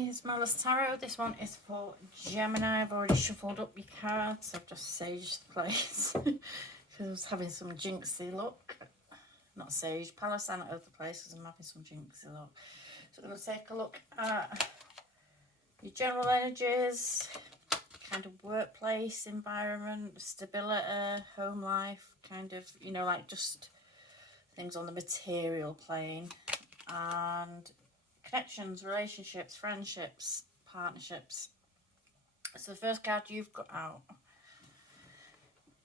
Hi, it's Marla's Tarot. This one is for Gemini. I've already shuffled up your cards. I've just saged the place because I was having some jinxy luck. Not sage, Palo Santo over the place because I'm having some jinxy luck. So I'm going to take a look at your general energies, kind of workplace environment, stability, home life, kind of, you know, like just things on the material plane, and connections, relationships, friendships, partnerships. So the first card you've got out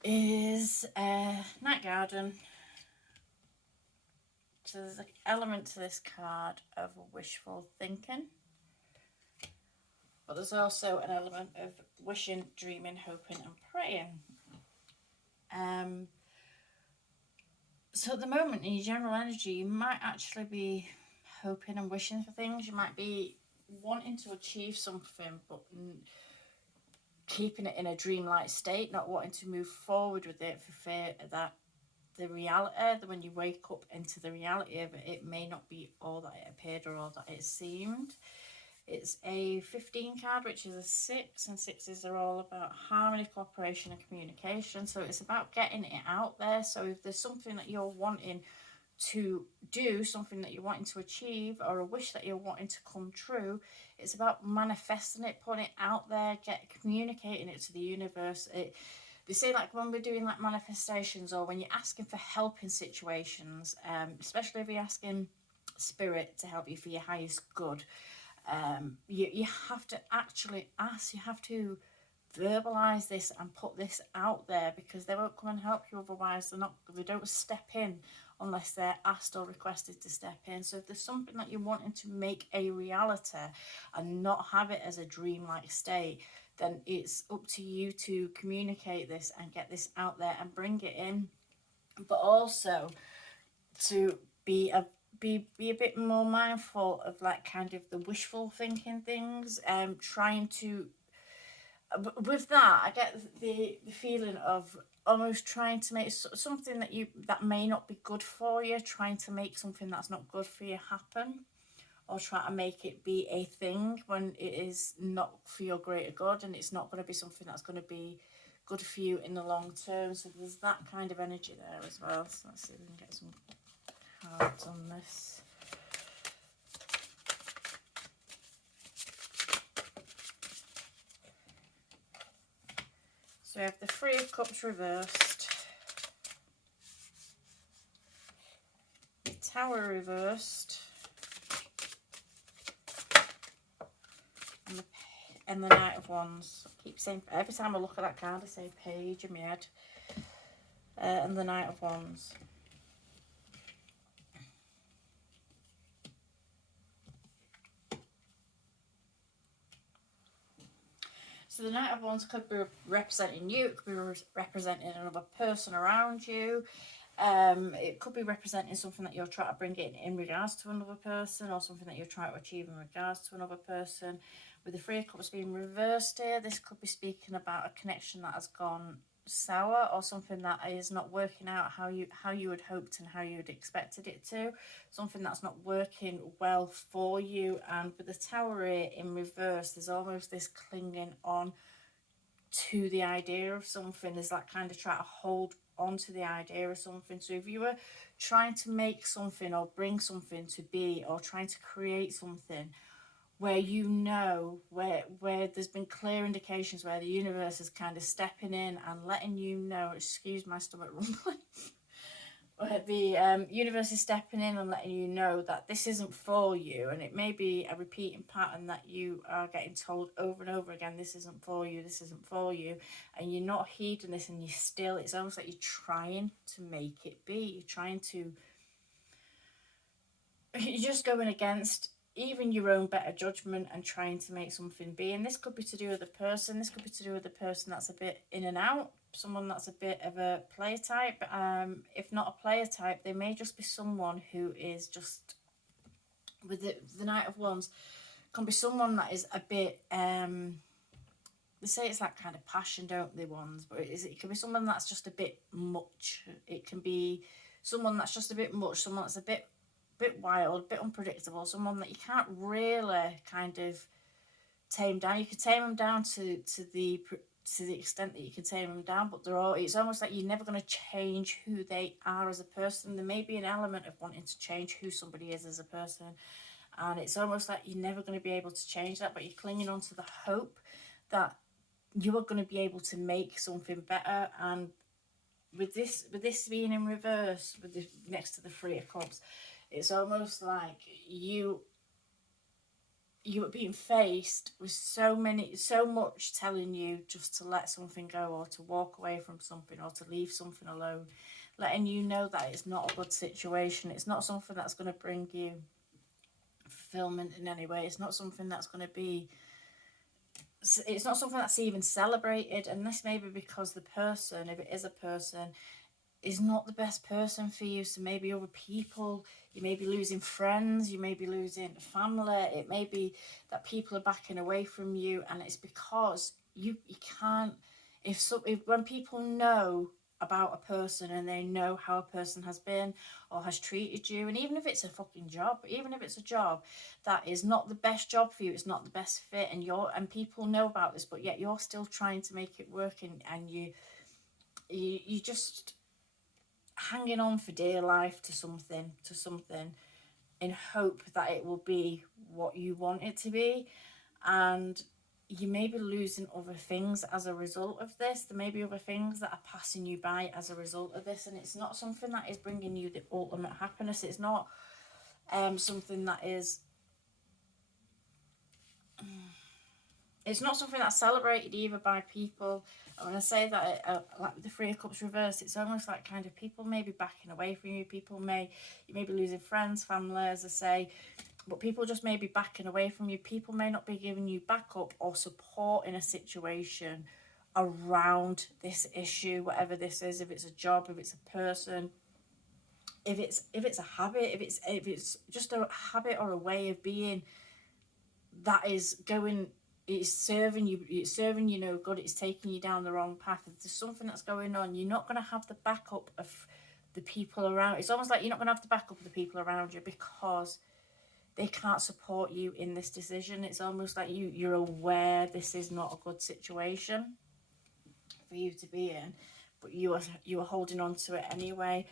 is Night Garden. So there's an element to this card of wishful thinking, but there's also an element of wishing, dreaming, hoping and praying. So at the moment in your general energy, you might actually be hoping and wishing for things. You might be wanting to achieve something, but keeping it in a dreamlike state, not wanting to move forward with it for fear that the reality, that when you wake up into the reality of it, it may not be all that it appeared or all that it seemed. It's a 15 card, which is a 6, and 6s are all about harmony, cooperation and communication. So it's about getting it out there. So if there's something that you're wanting to do, something that you're wanting to achieve, or a wish that you're wanting to come true, it's about manifesting it, putting it out there, communicating it to the universe. They say, like, when we're doing like manifestations, or when you're asking for help in situations, especially if you're asking spirit to help you for your highest good, you have to actually ask, you have to verbalize this and put this out there, because they won't come and help you otherwise. They don't step in unless they're asked or requested to step in. So if there's something that you're wanting to make a reality and not have it as a dreamlike state, then it's up to you to communicate this and get this out there and bring it in, but also to be a bit more mindful of, like, kind of the wishful thinking things, trying to, with that I get the feeling of almost trying to make something that may not be good for you, trying to make something that's not good for you happen, or try to make it be a thing when it is not for your greater good, and it's not going to be something that's going to be good for you in the long term. So there's that kind of energy there as well. So let's see if we can get some cards on this. So we have the Three of Cups reversed, the Tower reversed, and the Knight of Wands. I keep saying, every time I look at that card I say Page in my head, and the Knight of Wands. So the Knight of Wands could be representing you, it could be representing another person around you. It could be representing something that you're trying to bring in regards to another person, or something that you're trying to achieve in regards to another person. With the Three of Cups being reversed here, this could be speaking about a connection that has gone sour, or something that is not working out how you had hoped and how you had expected it to, something that's not working well for you. And with the Tower here in reverse, there's almost this clinging on to the idea of something. There's that kind of try to hold on to the idea of something. So if you were trying to make something or bring something to be, or trying to create something where you know, where there's been clear indications, where the universe is kind of stepping in and letting you know, excuse my stomach rumbling, where the universe is stepping in and letting you know that this isn't for you, and it may be a repeating pattern that you are getting told over and over again, this isn't for you, this isn't for you, and you're not heeding this, and it's almost like you're trying to make it be, you're just going against even your own better judgment and trying to make something be. And this could be to do with the person. This could be to do with the person that's a bit in and out, someone that's a bit of a player type. If not a player type, they may just be someone who is just, with the Knight of Wands, can be someone that is a bit, they say it's like kind of passion, don't they, Wands? But it can be someone that's just a bit much. It can be someone that's just a bit much, someone that's a bit wild, a bit unpredictable, someone that you can't really kind of tame down. You can tame them down to the extent that you can tame them down, but it's almost like you're never going to change who they are as a person. There may be an element of wanting to change who somebody is as a person, and it's almost like you're never going to be able to change that, but you're clinging on to the hope that you are going to be able to make something better. And with this being in reverse, with the next to the Three of Cups, it's almost like you are being faced with so much telling you just to let something go, or to walk away from something, or to leave something alone, letting you know that it's not a good situation. It's not something that's going to bring you fulfillment in any way. It's not something that's going to be, it's not something that's even celebrated. And this may be because the person, if it is a person, is not the best person for you. So maybe other people, you may be losing friends, you may be losing family, it may be that people are backing away from you, and it's because you can't, if when people know about a person and they know how a person has been or has treated you, and even if it's a fucking job, even if it's a job that is not the best job for you, it's not the best fit, and people know about this, but yet you're still trying to make it work, and you just hanging on for dear life to something in hope that it will be what you want it to be. And you may be losing other things as a result of this. There may be other things that are passing you by as a result of this, and it's not something that is bringing you the ultimate happiness. It's not something that is it's not something that's celebrated either by people. And when I say that, like with the Three of Cups reversed, it's almost like kind of people may be backing away from you. You may be losing friends, family, as I say, but people just may be backing away from you. People may not be giving you backup or support in a situation around this issue, whatever this is. If it's a job, if it's a person, if it's a habit, if it's just a habit or a way of being that is going, it's serving you no good, it's taking you down the wrong path. If there's something that's going on, you're not going to have the backup of the people around. It's almost like you're not going to have the backup of the people around you because they can't support you in this decision. It's almost like you're aware this is not a good situation for you to be in, but you are holding on to it anyway.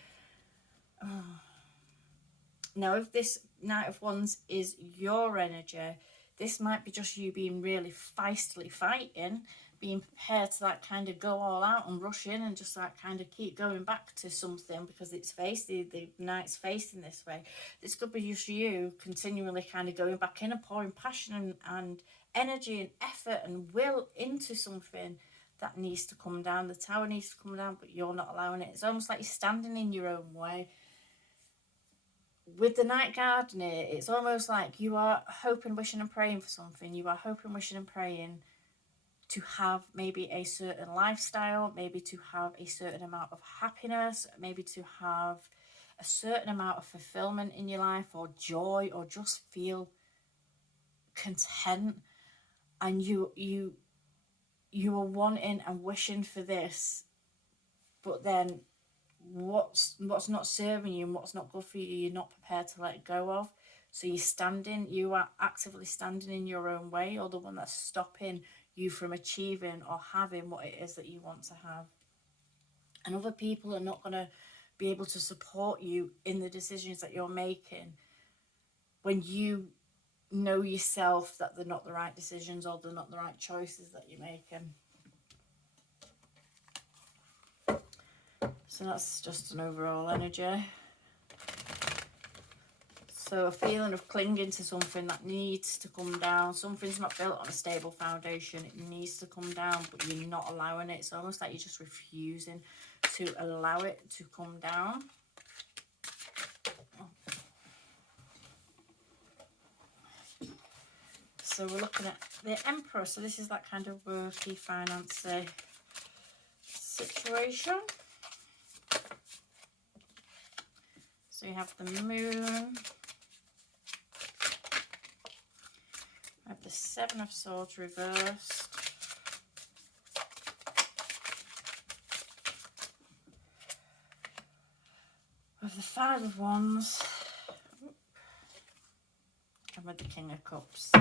Now, if this Knight of Wands is your energy, this might be just you being really feistily fighting, being prepared to like kind of go all out and rush in and just like kind of keep going back to something because it's faced, the Knight's facing this way. This could be just you continually kind of going back in and pouring passion and energy and effort and will into something that needs to come down. The Tower needs to come down, but you're not allowing it. It's almost like you're standing in your own way. With the Night Gardener, it's almost like you are hoping, wishing and praying for something. You are hoping, wishing and praying to have maybe a certain lifestyle, maybe to have a certain amount of happiness, maybe to have a certain amount of fulfillment in your life, or joy, or just feel content. And you are wanting and wishing for this, but then what's not serving you and what's not good for you, you're not prepared to let go of. So you are actively standing in your own way, or the one that's stopping you from achieving or having what it is that you want to have. And other people are not going to be able to support you in the decisions that you're making when you know yourself that they're not the right decisions, or they're not the right choices that you're making. So that's just an overall energy. So a feeling of clinging to something that needs to come down. Something's not built on a stable foundation. It needs to come down, but you're not allowing it. It's almost like you're just refusing to allow it to come down. So we're looking at the Emperor. So this is that kind of worky, financy situation. So you have the Moon. I have the Seven of Swords reversed. With the Five of Wands. And with the King of Cups.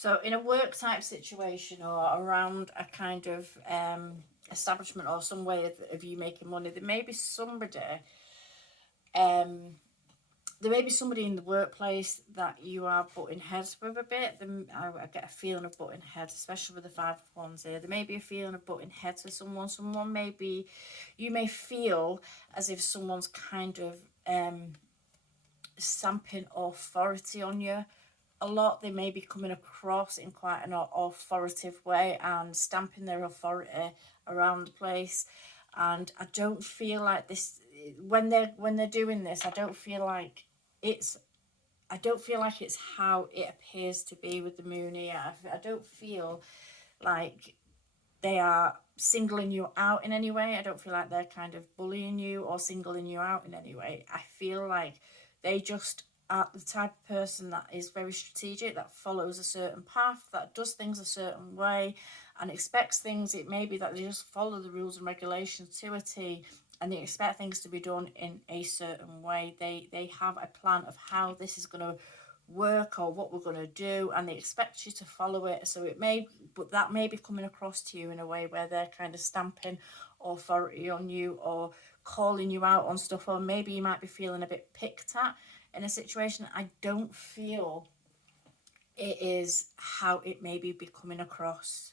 So in a work type situation or around a kind of establishment or some way of you making money, there may be somebody in the workplace that you are butting heads with a bit. I get a feeling of butting heads, especially with the 5 of Wands here. There may be a feeling of butting heads with someone. You may feel as if someone's kind of stamping authority on you a lot. They may be coming across in quite an authoritative way and stamping their authority around the place. And I don't feel like this when they're doing this. I don't feel like it's how it appears to be with the moon here. I don't feel like they are singling you out in any way. I don't feel like they're kind of bullying you or singling you out in any way. I feel like they just are the type of person that is very strategic, that follows a certain path, that does things a certain way and expects things. It may be that they just follow the rules and regulations to a T, and they expect things to be done in a certain way. They have a plan of how this is going to work or what we're going to do, and they expect you to follow it. So that may be coming across to you in a way where they're kind of stamping authority on you or calling you out on stuff, or maybe you might be feeling a bit picked at in a situation. I don't feel it is how it may be coming across.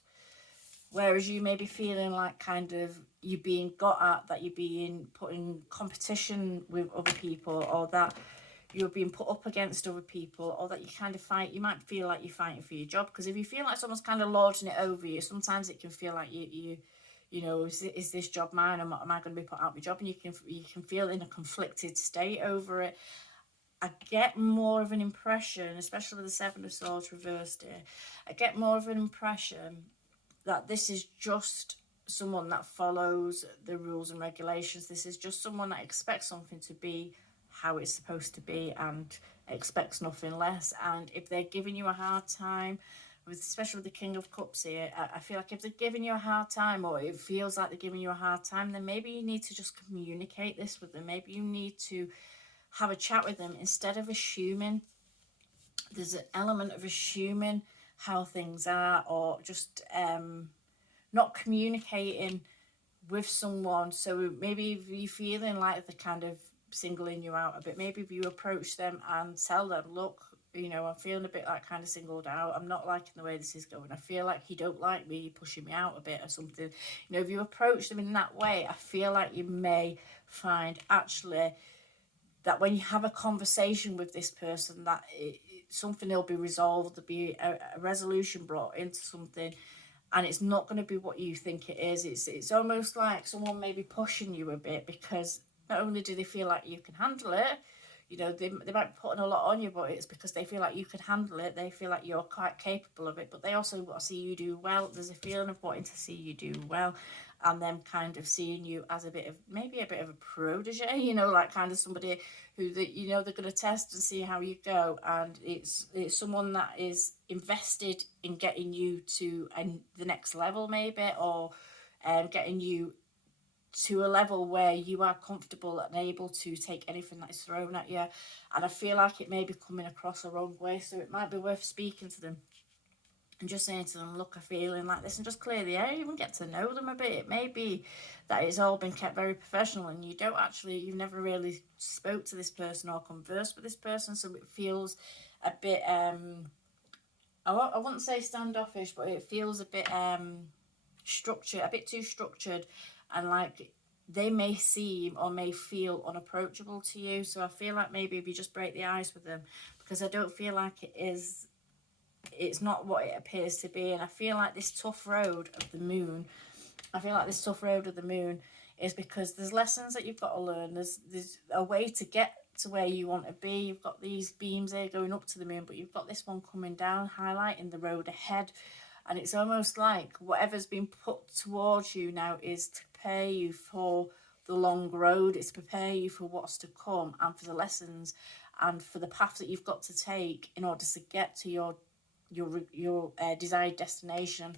Whereas you may be feeling like kind of you're being got at, that you're being put in competition with other people, or that you're being put up against other people, or that you might feel like you're fighting for your job. Because if you feel like someone's kind of lording it over you, sometimes it can feel like you know, is this job mine? Am I going to be put out of my job? And you can feel in a conflicted state over it. I get more of an impression, especially with the 7 of Swords reversed here, I get more of an impression that this is just someone that follows the rules and regulations. This is just someone that expects something to be how it's supposed to be and expects nothing less. And if they're giving you a hard time, especially with the King of Cups here, I feel like if they're giving you a hard time, or it feels like they're giving you a hard time, then maybe you need to just communicate this with them. Maybe you need to have a chat with them instead of assuming. There's an element of assuming how things are, or just not communicating with someone. So maybe if you're feeling like they're kind of singling you out a bit, maybe if you approach them and tell them, look, you know, I'm feeling a bit like kind of singled out. I'm not liking the way this is going. I feel like you don't like me, you're pushing me out a bit or something. You know, if you approach them in that way, I feel like you may find actually that when you have a conversation with this person, that something will be resolved, there'll be a resolution brought into something, and it's not going to be what you think it is. It's almost like someone may be pushing you a bit, because not only do they feel like you can handle it, you know, they might be putting a lot on you, but it's because they feel like you can handle it. They feel like you're quite capable of it, but they also want to see you do well. There's a feeling of wanting to see you do well, and them kind of seeing you as maybe a bit of a protege, you know, like kind of somebody who you know they're going to test and see how you go. And it's someone that is invested in getting you to the next level, maybe, or getting you to a level where you are comfortable and able to take anything that is thrown at you. And I feel like it may be coming across the wrong way, so it might be worth speaking to them and just saying to them, look, I'm feeling like this, and just clear the air, even get to know them a bit. It may be that it's all been kept very professional, and you've never really spoke to this person or conversed with this person, so it feels a bit I wouldn't say standoffish, but it feels a bit structured, a bit too structured, and like they may seem or may feel unapproachable to you. So I feel like maybe if you just break the ice with them, because I don't feel like it's not what it appears to be. And I feel like this tough road of the moon, is because there's lessons that you've got to learn. There's a way to get to where you want to be. You've got these beams here going up to the moon, but you've got this one coming down, highlighting the road ahead. And it's almost like whatever's been put towards you now is to prepare you for the long road. It's to prepare you for what's to come, and for the lessons, and for the path that you've got to take in order to get to your desired destination.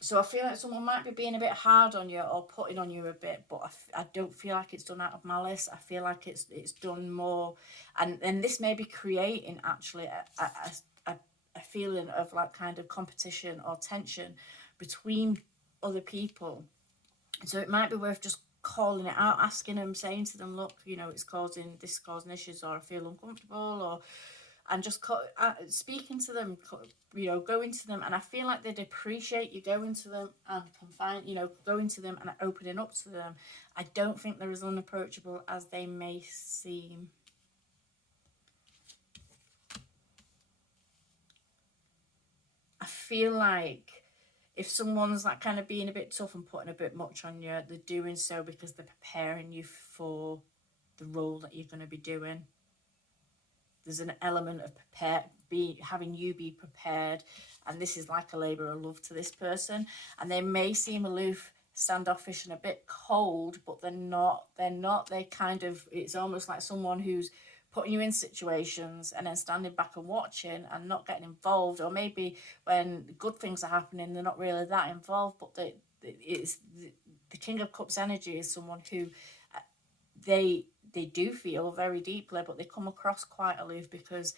So I feel like someone might be being a bit hard on you or putting on you a bit, but I don't feel like it's done out of malice. I feel like it's done more, and this may be creating actually a feeling of like kind of competition or tension between other people. So it might be worth just calling it out, asking them, saying to them, look, you know, this is causing issues, or I feel uncomfortable, or and just speaking to them, you know, going to them. And I feel like they'd appreciate you going to them and going to them and opening up to them. I don't think they're as unapproachable as they may seem. I feel like if someone's like kind of being a bit tough and putting a bit much on you, they're doing so because they're preparing you for the role that you're going to be doing. There's an element of having you be prepared, and this is like a labour of love to this person. And they may seem aloof, standoffish, and a bit cold, but they're not. They kind of, it's almost like someone who's putting you in situations and then standing back and watching and not getting involved. Or maybe when good things are happening, they're not really that involved, but the King of Cups energy is someone who they do feel very deeply, but they come across quite aloof because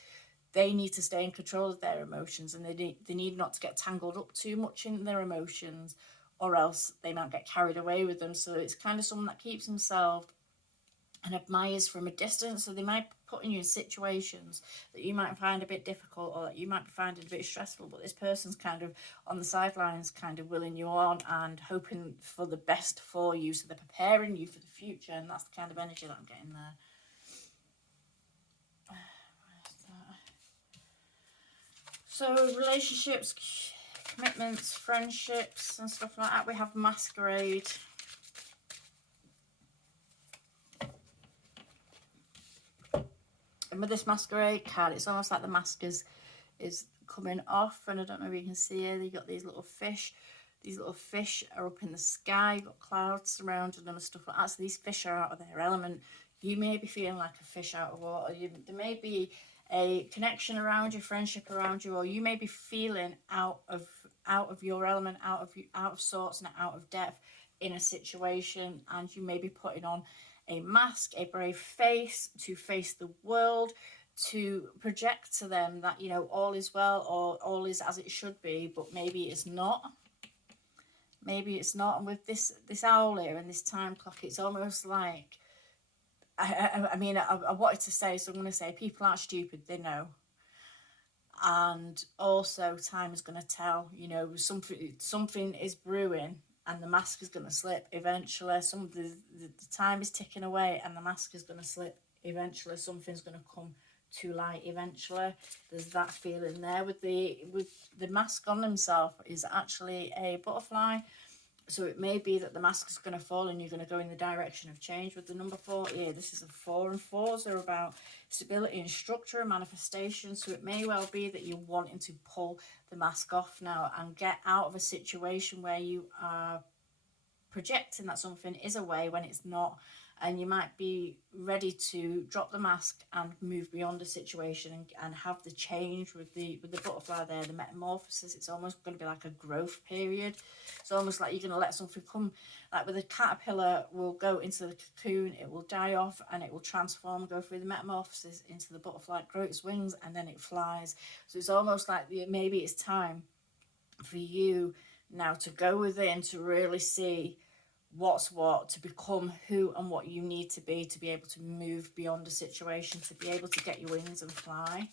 they need to stay in control of their emotions, and they need not to get tangled up too much in their emotions, or else they might get carried away with them. So it's kind of someone that keeps himself and admires from a distance. So they might be putting you in situations that you might find a bit difficult, or that you might be finding a bit stressful, but this person's kind of on the sidelines, kind of willing you on and hoping for the best for you. So they're preparing you for the future, and that's the kind of energy that I'm getting there. So relationships, commitments, friendships and stuff like that. We have Masquerade. And with this Masquerade card, it's almost like the mask is coming off, and I don't know if you can see here, you got these little fish. These little fish are up in the sky, you've got clouds surrounding them and stuff like that. So these fish are out of their element. You may be feeling like a fish out of water. There may be a connection around you, friendship around you, or you may be feeling out of your element, out of sorts and out of depth in a situation, and you may be putting on a mask, a brave face to face the world, to project to them that, you know, all is well, or all is as it should be, but maybe it's not. Maybe it's not. And with this owl here and this time clock, it's almost like, I mean, I wanted to say, so I'm going to say, people aren't stupid, they know. And also time is going to tell, you know, something is brewing, and the mask is going to slip eventually. The time is ticking away, and the mask is going to slip eventually. Something's going to come to light eventually. There's that feeling there. With the mask on himself is actually a butterfly. So it may be that the mask is going to fall and you're going to go in the direction of change. With the number 4 here, this is a 4, and 4s are about stability and structure and manifestation. So it may well be that you're wanting to pull the mask off now and get out of a situation where you are projecting that something is away when it's not, and you might be ready to drop the mask and move beyond a situation and have the change. With the butterfly there, the metamorphosis, it's almost going to be like a growth period. It's almost like you're going to let something come, like with a caterpillar will go into the cocoon, it will die off, and it will transform, go through the metamorphosis into the butterfly, grow its wings, and then it flies. So it's almost like maybe it's time for you now to go within, to really see what's what, to become who and what you need to be able to move beyond a situation, to be able to get your wings and fly.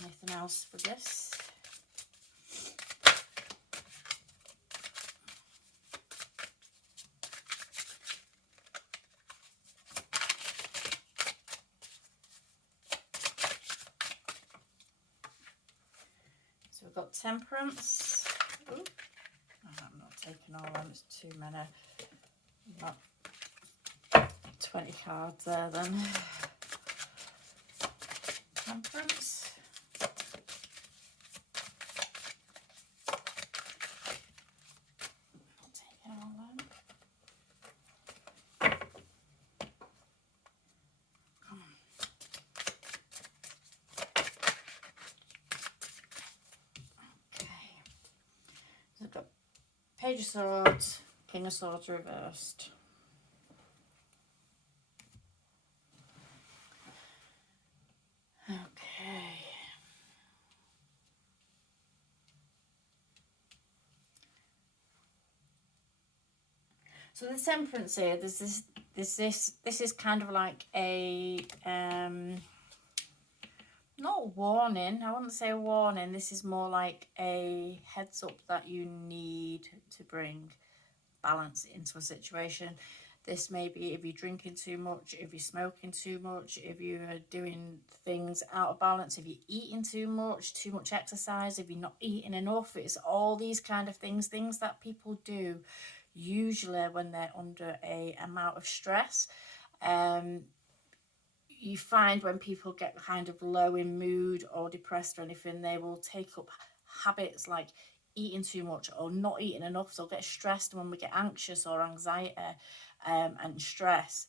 Anything else for this? So we've got Temperance. Ooh, I'm not taking all them, it's too many. About 20 cards there then. Temperance. Not taking all them. Come on. Okay. So we've got Page of Swords, King of Swords reversed. So the Temperance here, this is kind of like a not a warning. I wouldn't say a warning. This is more like a heads up that you need to bring balance into a situation. This may be if you're drinking too much, if you're smoking too much, if you're doing things out of balance, if you're eating too much exercise, if you're not eating enough. It's all these kind of things that people do usually when they're under a amount of stress. You find when people get kind of low in mood or depressed or anything, they will take up habits like eating too much or not eating enough. So they'll get stressed. And when we get anxious or anxiety and stress,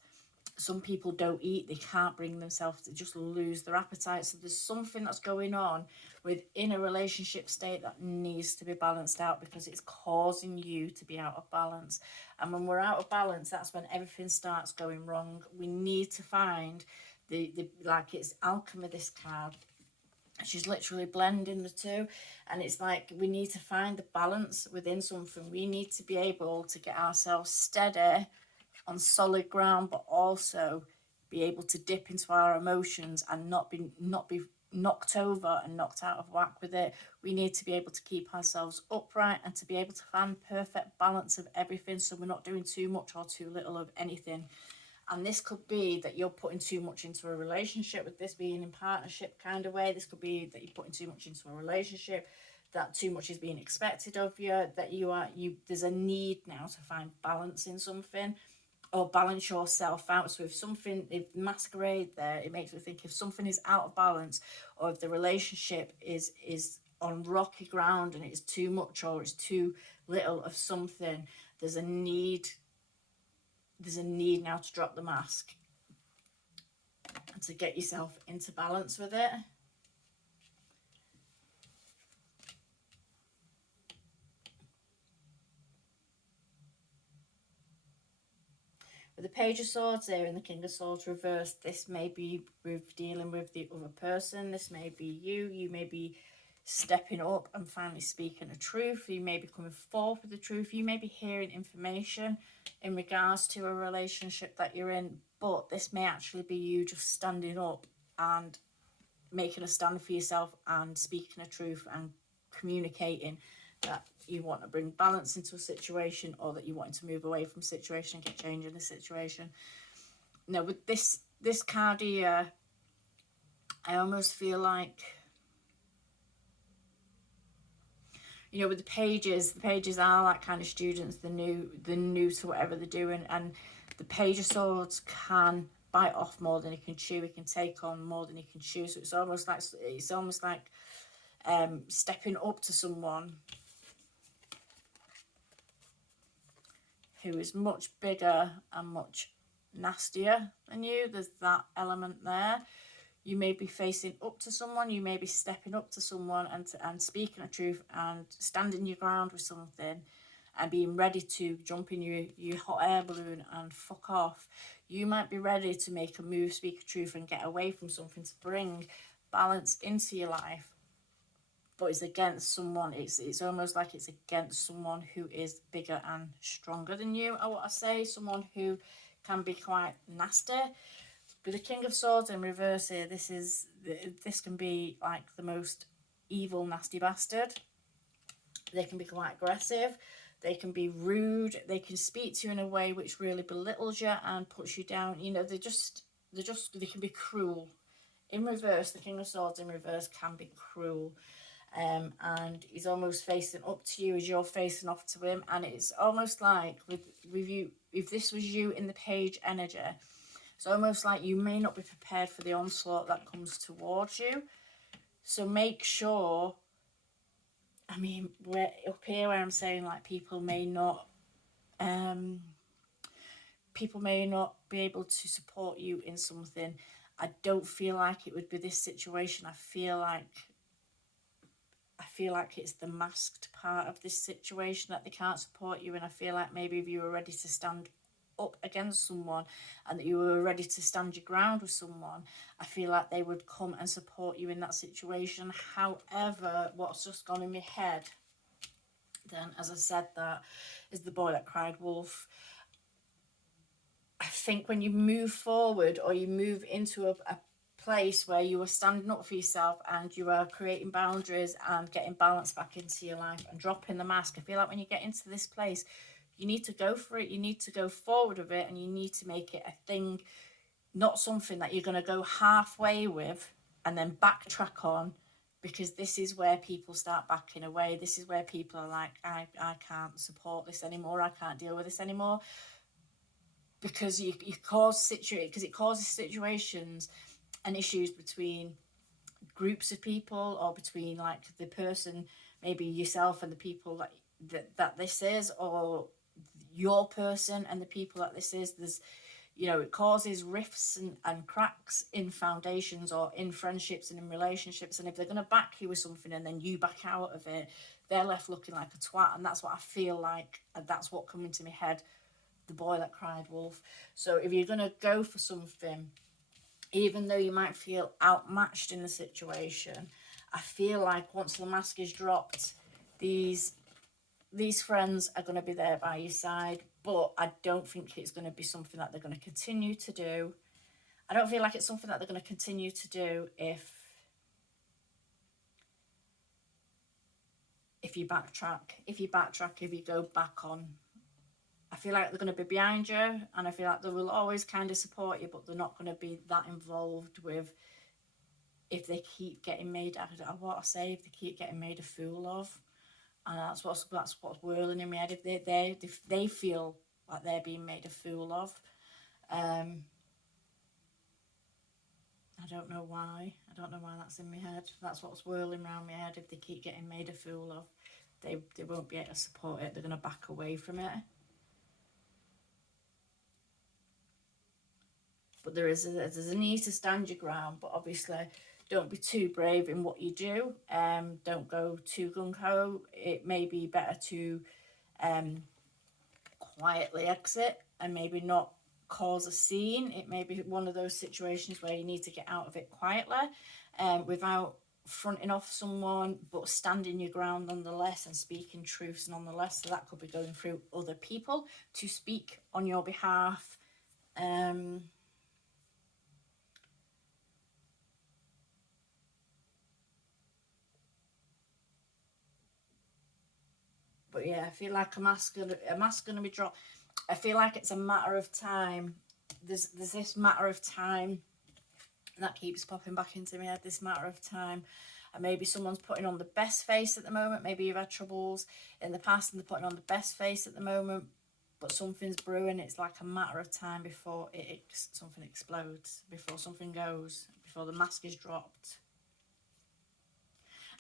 some people don't eat. They can't bring themselves to just lose their appetite. So there's something that's going on within a relationship state that needs to be balanced out, because it's causing you to be out of balance. And when we're out of balance, that's when everything starts going wrong. We need to find the like, it's alchemy, this card. She's literally blending the two, and it's like we need to find the balance within something. We need to be able to get ourselves steady on solid ground, but also be able to dip into our emotions and not be knocked over and knocked out of whack with it. We need to be able to keep ourselves upright and to be able to find perfect balance of everything, so we're not doing too much or too little of anything. And this could be that you're putting too much into a relationship, with this being in partnership kind of way. This could be that you're putting too much into a relationship, that too much is being expected of you, that there's a need now to find balance in something, or balance yourself out. So if masquerade there, it makes me think if something is out of balance, or if the relationship is on rocky ground and it's too much or it's too little of something, there's a need now to drop the mask and to get yourself into balance with it. With the Page of Swords there and the King of Swords reversed, this may be with dealing with the other person. This may be you. You may be stepping up and finally speaking the truth. You may be coming forth with the truth. You may be hearing information in regards to a relationship that you're in, but this may actually be you just standing up and making a stand for yourself and speaking the truth and communicating that you want to bring balance into a situation, or that you want to move away from a situation and get change in the situation. Now with this card here, I almost feel like, you know, with the pages are like kind of students, the new to whatever they're doing, and the Page of Swords can bite off more than he can chew. He can take on more than he can chew. So it's almost like stepping up to someone who is much bigger and much nastier than you. There's that element there. You may be facing up to someone, you may be stepping up to someone and speaking the truth and standing your ground with something and being ready to jump in your hot air balloon and fuck off. You might be ready to make a move, speak the truth, and get away from something to bring balance into your life. But it's against someone, it's almost like it's against someone who is bigger and stronger than you, I want to say. Someone who can be quite nasty. With the King of Swords in reverse here, this can be like the most evil, nasty bastard. They can be quite aggressive. They can be rude. They can speak to you in a way which really belittles you and puts you down. You know, they can be cruel. In reverse, the King of Swords in reverse can be cruel. And he's almost facing up to you as you're facing off to him. And it's almost like with you, if this was you in the Page energy, it's almost like you may not be prepared for the onslaught that comes towards you. So make sure, I mean, we're up here where I'm saying like people may not be able to support you in something. I don't feel like it would be this situation. I feel like it's the masked part of this situation that they can't support you. And I feel like maybe if you were ready to stand up against someone and that you were ready to stand your ground with someone, I feel like they would come and support you in that situation. However, what's just gone in my head then, as I said, that is the boy that cried wolf. think when you move forward, or you move into a place where you are standing up for yourself and you are creating boundaries and getting balance back into your life and dropping the mask, I feel like when you get into this place, you need to go for it. You need to go forward with it, and you need to make it a thing, not something that you're going to go halfway with and then backtrack on, because this is where people start backing away. This is where people are like, I can't support this anymore. I can't deal with this anymore. Because you cause because it causes situations and issues between groups of people, or between like the person, maybe yourself and the people that this is, or your person and the people that this is. There's, it causes rifts and cracks in foundations, or in friendships and in relationships. And if they're going to back you with something and then you back out of it, they're left looking like a twat. And that's what I feel like, and that's what come into my head, the boy that cried wolf. So if you're going to go for something, even though you might feel outmatched in the situation, I feel like once the mask is dropped, these friends are going to be there by your side. But I don't think it's going to be something that they're going to continue to do. I don't feel like it's something that they're going to continue to do if you backtrack. If you go back on, I feel like they're going to be behind you, and I feel like they will always kind of support you, but they're not going to be that involved with, if they keep getting made, I don't know what I say, if they keep getting made a fool of. And that's what's whirling in my head. If they feel like they're being made a fool of, I don't know why. I don't know why that's in my head. That's what's whirling around my head. If they keep getting made a fool of, they won't be able to support it. They're going to back away from it. But there's a need to stand your ground, but obviously don't be too brave in what you do. Don't go too gung-ho. It may be better to quietly exit and maybe not cause a scene. It may be one of those situations where you need to get out of it quietly, without fronting off someone, but standing your ground nonetheless and speaking truths nonetheless. So that could be going through other people to speak on your behalf. But yeah, I feel like a mask gonna be dropped. I feel like it's a matter of time. There's this matter of time that keeps popping back into my head. This matter of time, and maybe someone's putting on the best face at the moment. Maybe you've had troubles in the past, and they're putting on the best face at the moment. But something's brewing. It's like a matter of time before something explodes, before something goes, before the mask is dropped.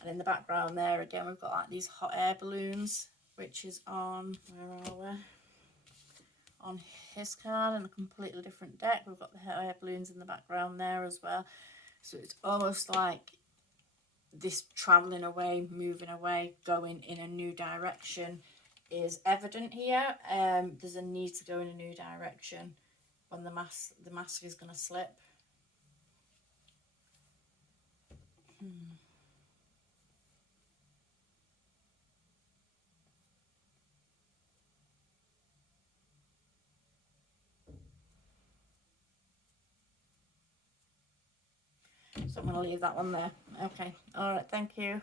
And in the background there again, we've got like these hot air balloons, which is on, where are we? On his card, and a completely different deck. We've got the hot air balloons in the background there as well. So it's almost like this travelling away, moving away, going in a new direction is evident here. There's a need to go in a new direction when the mask is going to slip. So I'm going to leave that one there. Okay. All right. Thank you.